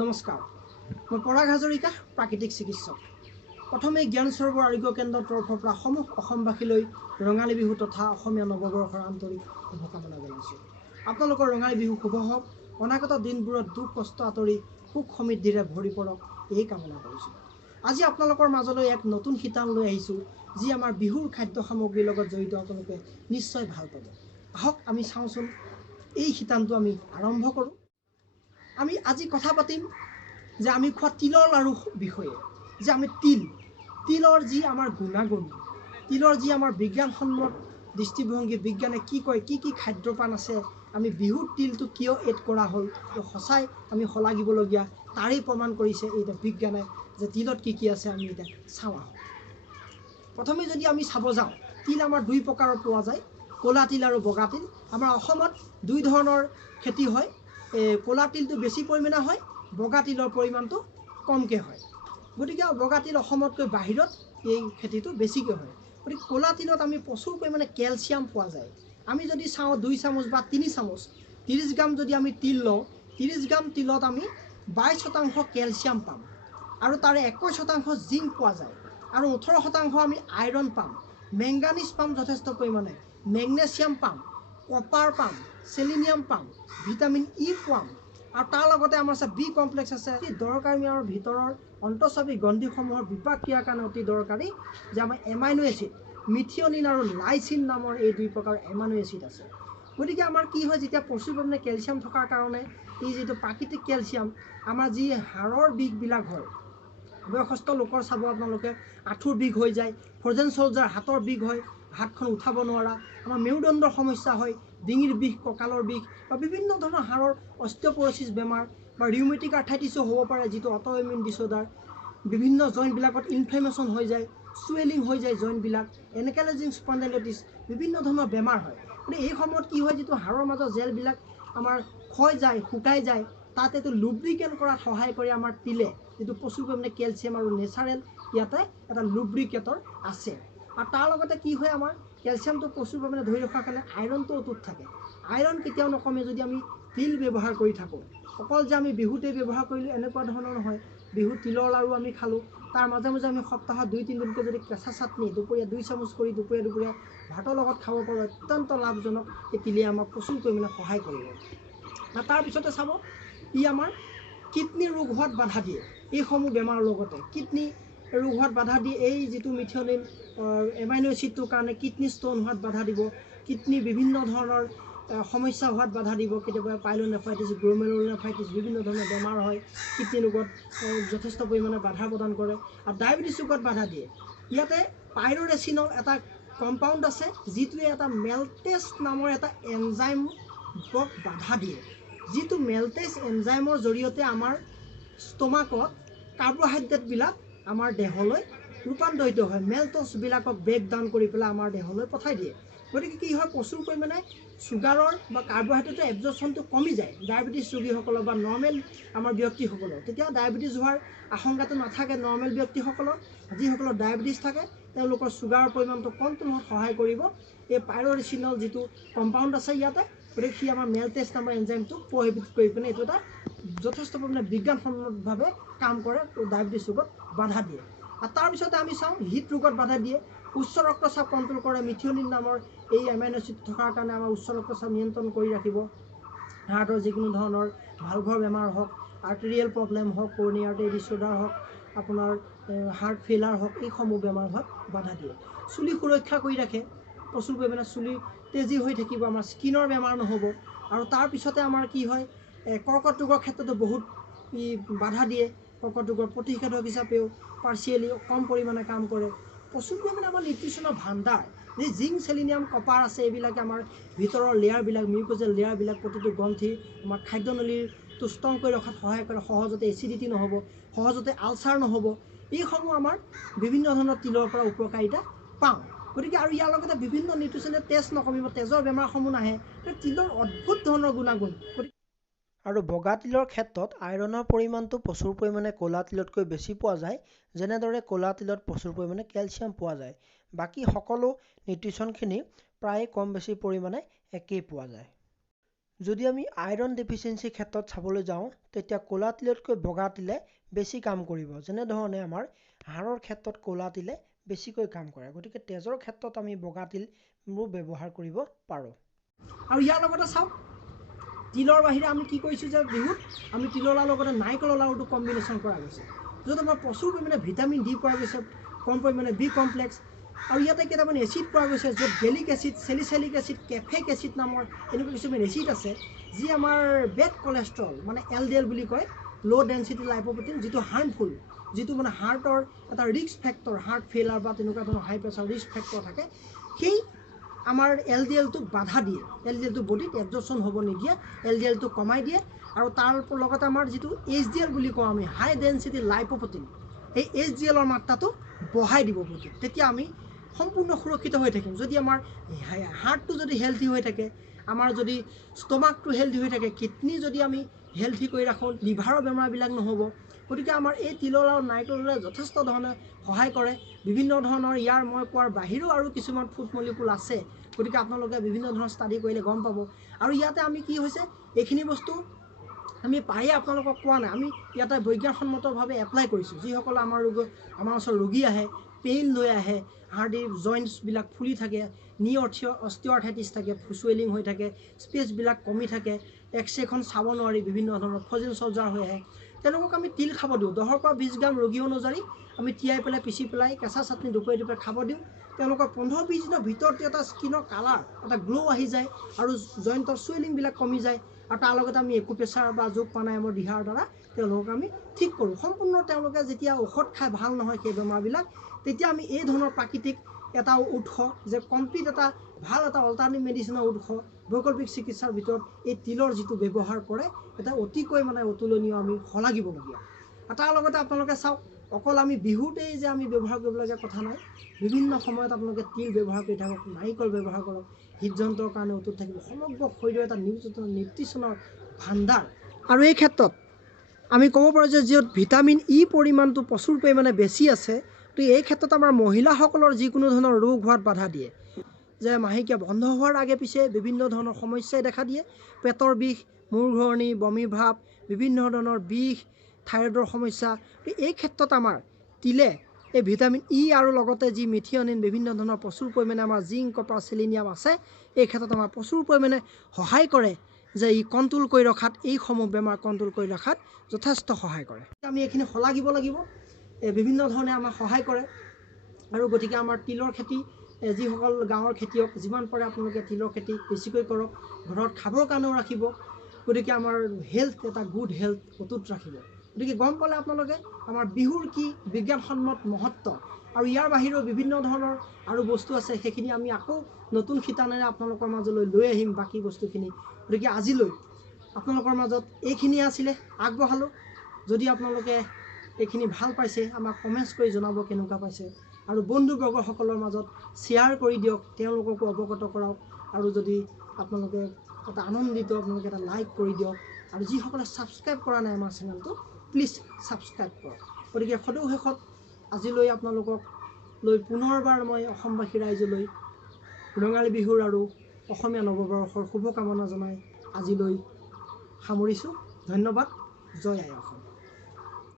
নমস্কাৰ, মই পৰাগ হাজৰিকা, প্ৰাকৃতিক চিকিৎসক। প্ৰথমে জ্ঞান সৰোবৰ আৰোগ্য কেন্দ্ৰৰ তৰফৰ পৰা সমূহ অসমবাসীলৈ ৰঙালী বিহু তথা অসমীয়া নৱবৰ্ষৰ আন্তৰিক শুভকামনা জনাইছোঁ। আপোনালোকৰ ৰঙালী বিহু শুভ হওক, অনাগত দিনবোৰত দুখ কষ্ট আঁতৰি সুখ সমৃদ্ধিৰে ভৰি পৰক, এই কামনা কৰিছোঁ। আজি আপোনালোকৰ মাজলৈ এক নতুন শিতান লৈ আহিছোঁ, যি আমাৰ বিহুৰ খাদ্য সামগ্ৰীৰ লগত জড়িত। আপোনালোকে নিশ্চয় ভাল পাব। আহক আমি চাওঁচোন এই শিতানটো আমি আৰম্ভ কৰোঁ। আমি আজি কথা পাতিম যে আমি খোৱা তিলৰ লাড়ু বিষয়ে। যে আমি তিলৰ যি আমাৰ গুণাগুণ, তিলৰ যি আমাৰ বিজ্ঞানসন্মত দৃষ্টিভংগী, বিজ্ঞানে কি কয়, কি কি খাদ্যপান আছে, আমি বিহুত তিলটো কিয় এড কৰা হ'ল, সঁচাই আমি শলাগিবলগীয়া। তাৰেই প্ৰমাণ কৰিছে এই বিজ্ঞানে যে তিলত কি কি আছে। আমি এতিয়া চাওঁ আহক। প্ৰথমে যদি আমি চাব যাওঁ, তিল আমাৰ দুই প্ৰকাৰৰ পোৱা যায়, ক'লা তিল আৰু বগা তিল। আমাৰ অসমত দুই ধৰণৰ খেতি হয়। ক'লা তিলটো বেছি পৰিমাণে হয়, বগা তিলৰ পৰিমাণটো কমকৈ হয়। গতিকে বগা তিল অসমতকৈ বাহিৰত এই খেতিটো বেছিকৈ হয়। গতিকে ক'লা তিলত আমি প্ৰচুৰ পৰিমাণে কেলছিয়াম পোৱা যায়। আমি যদি চাওঁ 2 চামুচ বা 3 চামুচ 30 গ্ৰাম যদি আমি তিল লওঁ, 30 গ্ৰাম তিলত আমি 22% কেলছিয়াম পাম, আৰু তাৰে 21% জিংক পোৱা যায়, আৰু 18% আমি আইৰণ পাম, মেংগানিজ পাম যথেষ্ট পৰিমাণে, মেগনেছিয়াম পাম, কপাৰ পাম, চেলিনিয়াম পাম, ভিটামিন ই পাম, আৰু তাৰ লগতে আমাৰ আছে বি কমপ্লেক্স আছে। দৰকাৰী আমাৰ ভিতৰৰ অন্তঃস্ৰাৱী গ্ৰন্থিসমূহৰ বিপাক ক্ৰিয়াৰ কাৰণে অতি দৰকাৰী যে আমাৰ এমাইনো এচিড, মিথিয়নিন আৰু লাইচিন নামৰ এই দুই প্ৰকাৰ এমাইনো এচিড আছে। গতিকে আমাৰ কি হয়, যেতিয়া প্ৰচুৰ পৰিমাণে কেলছিয়াম থকাৰ কাৰণে এই যিটো প্ৰাকৃতিক কেলছিয়াম, আমাৰ যি হাড়ৰ বিষবিলাক হয়, বয়সস্থ লোকৰ চাব আপোনালোকে আঁঠুৰ বিষ হৈ যায়, ফ্ৰজেন চলজাৰ হাতৰ বিষ হয়, হাতখন উঠাব নোৱাৰা, আমাৰ মেৰুদণ্ডৰ সমস্যা হয়, ডিঙিৰ বিষ, কঁকালৰ বিষ, বা বিভিন্ন ধৰণৰ হাড়ৰ অষ্টিঅপৰচিছ বেমাৰ বা ৰিউমেটিক আৰ্থ্ৰাইটিছো হ'ব পাৰে, যিটো অট'ইমিউন ডিছঅৰ্ডাৰ। বিভিন্ন জইণ্টবিলাকত ইনফ্লেমেশ্যন হৈ যায়, চুৱেলিং হৈ যায় জইণ্টবিলাক, এনকাইলজিং স্পণ্ডাইলাইটিছ, বিভিন্ন ধৰণৰ বেমাৰ হয়। গতিকে এই সময়ত কি হয়, যিটো হাড়ৰ মাজৰ জেলবিলাক আমাৰ ক্ষয় যায়, শুকাই যায়, তাত এইটো লুব্ৰিকেণ্ট কৰাত সহায় কৰি আমাৰ তিলে, যিটো প্ৰচুৰ পৰিমাণে কেলছিয়াম আৰু নেচাৰেল ইয়াতে এটা লুব্ৰিকেটৰ আছে। আৰু তাৰ লগতে কি হয়, আমাৰ কেলছিয়ামটো প্ৰচুৰ পৰিমাণে ধৰি ৰখাৰ কাৰণে আইৰণটো অটুট থাকে। আইৰণ কেতিয়াও নকমে যদি আমি তিল ব্যৱহাৰ কৰি থাকোঁ। অকল যে আমি বিহুতেই ব্যৱহাৰ কৰিলোঁ এনেকুৱা ধৰণৰ নহয়। বিহুত তিলৰ লাড়ু আমি খালোঁ, তাৰ মাজে মাজে আমি সপ্তাহত 2-3 দিনকৈ যদি কেঁচা চাটনি দুপৰীয়া 2 চামুচ কৰি দুপৰীয়া ভাতৰ লগত খাব পাৰোঁ, অত্যন্ত লাভজনক। এই তিলে আমাক প্ৰচুৰ পৰিমাণে সহায় কৰিব। তাৰপিছতে চাব, ই আমাৰ কিডনী ৰোগ হোৱাত বাধা দিয়ে। এইসমূহ বেমাৰৰ লগতে কিডনী ৰোগ হোৱাত বাধা দিয়ে। এই যিটো মিথিয়নিন এমাইনো এচিডটোৰ কাৰণে কিডনী ষ্ট'ন হোৱাত বাধা দিব, কিডনী বিভিন্ন ধৰণৰ সমস্যা হোৱাত বাধা দিব। কেতিয়াবা পাইলোনেফ্ৰাইটিছ, গ্লোমেৰুলোনেফ্ৰাইটিছ, বিভিন্ন ধৰণৰ বেমাৰ হয়, কিডনী ৰোগত যথেষ্ট পৰিমাণে বাধা প্ৰদান কৰে। আৰু ডায়েবেটিছ ৰোগত বাধা দিয়ে। ইয়াতে পাইৰোৰেচিনল এটা কম্পাউণ্ড আছে, যিটোৱে এটা মেলটেছ নামৰ এটা এনজাইমক বাধা দিয়ে, যিটো মেলটেছ এনজাইমৰ জৰিয়তে আমাৰ ষ্টমাকত কাৰ্বহাইড্ৰেটবিলাক আমাৰ দেহলৈ ৰূপান্তৰিত হয়, মেলটছবিলাকক ব্ৰেক ডাউন কৰি পেলাই আমাৰ দেহলৈ পঠাই দিয়ে। গতিকে কি হয়, প্ৰচুৰ পৰিমাণে চুগাৰৰ বা কাৰ্বহাইড্ৰেটৰ এবজৰ্পশ্যনটো কমি যায় ডায়েবেটিছ ৰোগীসকলৰ বা নৰ্মেল আমাৰ ব্যক্তিসকলৰ। তেতিয়া ডায়েবেটিছ হোৱাৰ আশংকাটো নাথাকে নৰ্মেল ব্যক্তিসকলৰ। যিসকলৰ ডায়েবেটিছ থাকে তেওঁলোকৰ চুগাৰৰ পৰিমাণটো কণ্ট্ৰল হোৱাত সহায় কৰিব এই পাইৰোৰেচিনল যিটো কম্পাউণ্ড আছে ইয়াতে। গতিকে সি আমাৰ মেলটেছ নামৰ এনজাইমটোক প্ৰহিবিট কৰি পিনে এইটো এটা যথেষ্ট পৰিমাণে বিজ্ঞানসন্মতভাৱে কাম কৰে, ডায়েবেটিছ ৰোগত বাধা দিয়ে। আৰু তাৰপিছতে আমি চাওঁ হৃদৰোগত বাধা দিয়ে, উচ্চ ৰক্তচাপ কণ্ট্ৰল কৰে। মিথিয়নিন নামৰ এই এমাইনো এচিড থকাৰ কাৰণে আমাৰ উচ্চ ৰক্তচাপ নিয়ন্ত্ৰণ কৰি ৰাখিব। হাৰ্টৰ যিকোনো ধৰণৰ ভালভৰ বেমাৰ হওক, আৰ্টেৰিয়েল প্ৰব্লেম হওক, কৰ'নিয়াৰ আৰ্টেৰী ডিছঅৰ্ডাৰ হওক, আপোনাৰ হাৰ্ট ফেইলাৰ হওক, এইসমূহ বেমাৰ হোৱাত বাধা দিয়ে। চুলি সুৰক্ষা কৰি ৰাখে, প্ৰচুৰ পৰিমাণে চুলি তেজী হৈ থাকিব, আমাৰ স্কিনৰ বেমাৰ নহ'ব। আৰু তাৰপিছতে আমাৰ কি হয়, কৰ্কট ৰোগৰ ক্ষেত্ৰতো বহুত বাধা দিয়ে। কৰ্কট ৰোগৰ প্ৰতিষেধক হিচাপেও পাৰ্চিয়েলি কম পৰিমাণে কাম কৰে। প্ৰচুৰ পৰিমাণে আমাৰ নিউট্ৰিশ্যনৰ ভাণ্ডাৰ, যি জিংক, চেলিনিয়াম, কপাৰ আছে, এইবিলাকে আমাৰ ভিতৰৰ লেয়াৰবিলাক, মিউকোজেল লেয়াৰবিলাক, প্ৰতিটো গ্ৰন্থি, আমাৰ খাদ্যনলীটো ষ্ট্ৰং কৰি ৰখাত সহায় কৰে। সহজতে এচিডিটি নহ'ব, সহজতে আলচাৰ নহ'ব। এইসমূহ আমাৰ বিভিন্ন ধৰণৰ তিলৰ পৰা উপকাৰিতা পাওঁ। গতিকে আৰু ইয়াৰ লগতে বিভিন্ন নিউট্ৰিশ্যনে তেজ নকমিব, তেজৰ বেমাৰসমূহ নাহে। তিলৰ অদ্ভুত ধৰণৰ গুণাগুণ। আৰু বগা তিলৰ ক্ষেত্ৰত আইৰণৰ পৰিমাণটো প্ৰচুৰ পৰিমাণে ক'লা তিলতকৈ বেছি পোৱা যায়। যেনেদৰে ক'লা তিলত প্ৰচুৰ পৰিমাণে কেলছিয়াম পোৱা যায়, বাকী সকলো নিউট্ৰিশ্যনখিনি প্ৰায় কম বেছি পৰিমাণে একেই পোৱা যায়। যদি আমি আইৰণ ডেফিচিয়েঞ্চিৰ ক্ষেত্ৰত চাবলৈ যাওঁ তেতিয়া ক'লা তিলতকৈ বগা তিলে বেছি কাম কৰিব। যেনেধৰণে আমাৰ হাড়ৰ ক্ষেত্ৰত ক'লা তিলে বেছিকৈ কাম কৰে। গতিকে তেজৰ ক্ষেত্ৰত আমি বগা তিলবোৰ ব্যৱহাৰ কৰিব পাৰোঁ। আৰু ইয়াৰ লগতে চাওক, তিলৰ বাহিৰে আমি কি কৰিছোঁ যে বিহুত আমি তিলৰ লাড়ুৰ লগতে নাৰিকলৰ লাড়ুটো কম্বিনেশ্যন কৰা গৈছে, য'ত আমাৰ প্ৰচুৰ পৰিমাণে ভিটামিন ডি পোৱা গৈছে, কম পৰিমাণে বি কমপ্লেক্স, আৰু ইয়াতে কেইটামান এচিড পোৱা গৈছে, য'ত গেলিক এচিড, চেলিচাইলিক এচিড, কেফেক এচিড নামৰ এনেকুৱা কিছুমান এচিড আছে যি আমাৰ বেড কলেষ্ট্ৰল মানে LDL বুলি কয়, ল' ডেঞ্চিটি লাইপ'প্ৰটিন, যিটো হাৰ্মফুল, যিটো মানে হাৰ্টৰ এটা ৰিস্ক ফেক্টৰ, হাৰ্ট ফেইলাৰ বা তেনেকুৱা ধৰণৰ হাই প্ৰেছাৰ ৰিস্ক ফেক্টৰ থাকে, সেই আমাৰ LDLটোক বাধা দিয়ে, LDLটো বডিত এবজৰ্পশ্যন হ'ব নিদিয়ে, LDLটো কমাই দিয়ে, আৰু তাৰ লগতে আমাৰ যিটো HDL বুলি কওঁ আমি, হাই ডেঞ্চিটি লাইপ'প্ৰটিন, সেই HDLৰ মাত্ৰাটো বঢ়াই দিব বডিত। তেতিয়া আমি সম্পূৰ্ণ সুৰক্ষিত হৈ থাকিম। যদি আমাৰ হাৰ্টটো যদি হেল্থি হৈ থাকে, আমাৰ যদি ষ্টমাকটো হেল্থি হৈ থাকে, কিডনি যদি আমি হেল্থি কৰি ৰাখোঁ, লিভাৰৰ বেমাৰবিলাক নহ'ব। গতিকে আমাৰ এই তিলৰ আৰু নাৰিকলৰ লাড়ুৱে যথেষ্ট ধৰণে সহায় কৰে। বিভিন্ন ধৰণৰ ইয়াৰ মই কোৱাৰ বাহিৰেও আৰু কিছুমান ফুড মলিকুল আছে, গতিকে আপোনালোকে বিভিন্ন ধৰণৰ ষ্টাডি কৰিলে গম পাব। আৰু ইয়াতে আমি কি হৈছে, এইখিনি বস্তু আমি পায়ে আপোনালোকক কোৱা নাই, আমি ইয়াতে বৈজ্ঞানসন্মতভাৱে এপ্লাই কৰিছোঁ। যিসকল আমাৰ ওচৰত ৰোগী আহে, পেইন লৈ আহে, হাৰ্ডিৰ জইণ্টছবিলাক ফুলি থাকে, নি অষ্টিঅ'আৰ্থ্ৰাইটিছ থাকে, চুৱেলিং হৈ থাকে, স্পেচবিলাক কমি থাকে, এক্সৰেখন চাব নোৱাৰি, বিভিন্ন ধৰণৰ ফজিল চলজাৰ হৈ আহে, তেওঁলোকক আমি তিল খাব দিওঁ। 10 পৰা 20 গ্ৰাম ৰোগী অনুযায়ী আমি তিয়াই পেলাই, পিচি পেলাই, কেঁচা চাটনি দুপৰীয়া খাব দিওঁ। তেওঁলোকৰ 15-20 দিনৰ ভিতৰতে এটা স্কিনৰ কালাৰ, এটা গ্ল' আহি যায়, আৰু জইণ্টৰ চুৱেলিংবিলাক কমি যায়। আৰু তাৰ লগতে আমি একুপ্ৰেছাৰ বা যোগ প্ৰাণায়ামৰ দিহাৰ দ্বাৰা তেওঁলোকক আমি ঠিক কৰোঁ। সম্পূৰ্ণ তেওঁলোকে যেতিয়া ঔষধ খাই ভাল নহয় সেই বেমাৰবিলাক, তেতিয়া আমি এই ধৰণৰ প্ৰাকৃতিক এটা উৎস, যে কমপ্লিট এটা ভাল এটা অল্টাৰনেটিভ মেডিচিনৰ উৎস, বৈকল্পিক চিকিৎসাৰ ভিতৰত এই তিলৰ যিটো ব্যৱহাৰ কৰে, এটা অতিকৈ মানে অতুলনীয়, আমি শলাগিবলগীয়া। আৰু তাৰ লগতে আপোনালোকে চাওক, অকল আমি বিহুতেই যে আমি ব্যৱহাৰ কৰিবলগীয়া কথা নাই, বিভিন্ন সময়ত আপোনালোকে তিল ব্যৱহাৰ কৰি থাকক, নাৰিকল ব্যৱহাৰ কৰক, হৃদযন্ত্ৰৰ কাৰণে অটুট থাকিব, সমগ্ৰ শৰীৰৰ এটা নিউট্ৰিচনৰ ভাণ্ডাৰ। আৰু এই ক্ষেত্ৰত আমি ক'ব পাৰোঁ যে য'ত ভিটামিন ই পৰিমাণটো প্ৰচুৰ পৰিমাণে বেছি আছে, তো এই ক্ষেত্ৰত আমাৰ মহিলাসকলৰ যিকোনো ধৰণৰ ৰোগ হোৱাত বাধা দিয়ে। যে মাহেকীয়া বন্ধ হোৱাৰ আগে পিছে বিভিন্ন ধৰণৰ সমস্যাই দেখা দিয়ে, পেটৰ বিষ, মূৰ ঘূৰণি, বমি ভাৱ, বিভিন্ন ধৰণৰ বিষ, থাইৰয়ডৰ সমস্যা। এই ক্ষেত্ৰত আমাৰ তিলে এই ভিটামিন ই আৰু লগতে যি মিথিয়নিন, বিভিন্ন ধৰণৰ প্ৰচুৰ পৰিমাণে আমাৰ জিংক, কপাৰ, চেলিনিয়াম আছে, এই ক্ষেত্ৰত আমাৰ প্ৰচুৰ পৰিমাণে সহায় কৰে, যে ই কণ্ট্ৰল কৰি ৰখাত, এইসমূহ বেমাৰ কণ্ট্ৰল কৰি ৰখাত যথেষ্ট সহায় কৰে। আমি এইখিনি শলাগিব লাগিব, বিভিন্ন ধৰণে আমাক সহায় কৰে। আৰু গতিকে আমাৰ তিলৰ খেতি, যিসকল গাঁৱৰ খেতিয়ক, যিমান পাৰে আপোনালোকে তিলৰ খেতি বেছিকৈ কৰক, ঘৰত খাবৰ কাৰণেও ৰাখিব। গতিকে আমাৰ হেল্থ, এটা গুড হেল্থ অটুট ৰাখিব। গতিকে গম পালে আপোনালোকে আমাৰ বিহুৰ কি বিজ্ঞানসন্মত মহত্ব, আৰু ইয়াৰ বাহিৰেও বিভিন্ন ধৰণৰ আৰু বস্তু আছে, সেইখিনি আমি আকৌ নতুন শিতানেৰে আপোনালোকৰ মাজলৈ লৈ আহিম বাকী বস্তুখিনি। গতিকে আজিলৈ আপোনালোকৰ মাজত এইখিনিয়ে আছিলে, আগবঢ়ালোঁ। যদি আপোনালোকে এইখিনি ভাল পাইছে, আমাক কমেণ্টছ কৰি জনাব কেনেকুৱা পাইছে, আৰু বন্ধুবৰ্গসকলৰ মাজত শ্বেয়াৰ কৰি দিয়ক, তেওঁলোককো অৱগত কৰাওক। আৰু যদি আপোনালোকে এটা আনন্দিত, আপোনালোকে এটা লাইক কৰি দিয়ক। আৰু যিসকলে ছাবস্ক্ৰাইব কৰা নাই আমাৰ চেনেলটো, প্লিজ ছাবস্ক্ৰাইব কৰক। গতিকে সদৌ শেষত আজিলৈ আপোনালোকক লৈ পুনৰবাৰ মই অসমবাসী ৰাইজলৈ ৰঙালী বিহুৰ আৰু অসমীয়া নৱবৰ্ষৰ শুভকামনা জনাই আজিলৈ সামৰিছোঁ। ধন্যবাদ। জয় আই অসম।